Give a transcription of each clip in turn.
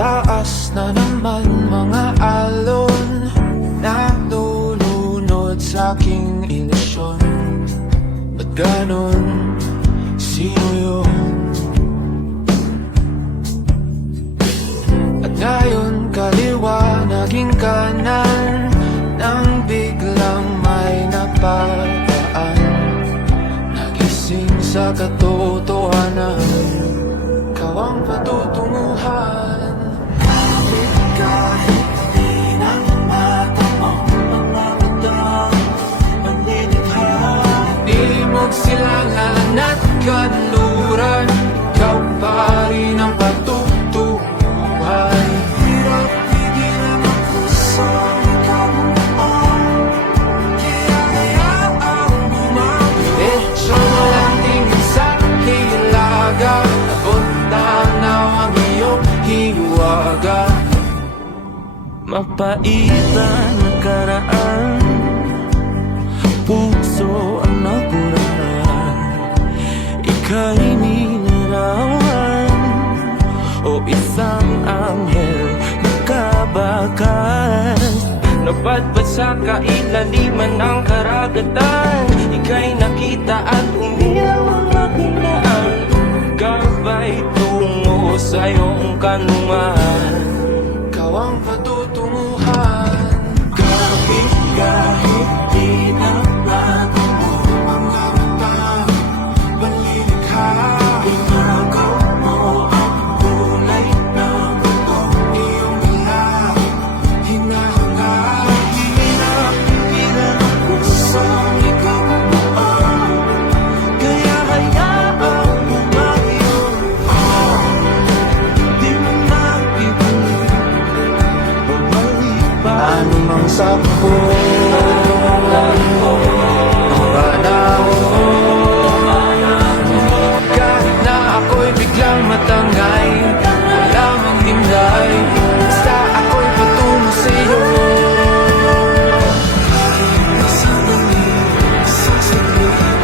Taas na naman mga alon na lulunod sa aking ilusyon. Ba't ganon? Sino yun? At ngayon kaliwa naging kanan nang biglang may napadaan. Nagising sa katotohanan, ikaw ang patutunguhan. Kahit di na mata mo mga matang panlilikha, di mo silangan at kanluran, ikaw pa rin ang patutunguhan. Hirap pigilan ang pusong ikaw noon, kaya hayaang bumagyo. Etsyo mo lang tingin sa hilaga, abot tanaw ang iyong hiwaga. Mapaitan ang karaan, puso ang nagurahan. Ika'y ninarawan o isang anghel na kabakas. Napadpad sa kailaliman ng karagatan, ika'y nakita at umiyaw ang aking daan. Gabay tungo sa iyong kanungan, ikaw ang patutunguhan. Kahit di na matungo mga matang panlilikha, inagaw mo ang kulay ng mundo. Iyong dala, hinahanga, hirap pigilan ang pusong ikaw noon, kaya hayaang bumagyo. Di mo maibulit babalik pa anumang sakbo ng panahon. Kahit na ako'y biglang matangay, wala mang himlay, basta ako'y patungo sa'yo. Sandali, sasaglit,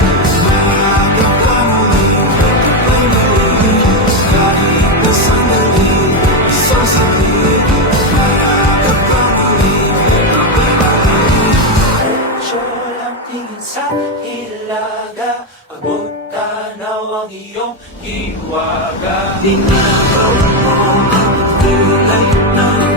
mahagap ka muli, pagpapalilig. Kahit na sandali, sasaglit, mahagap ka muli, pagpapalilig. Siya lang tingin sa hilaga, abot tanaw ang iyong hiwaga. Dinaraw mo ang kulay ng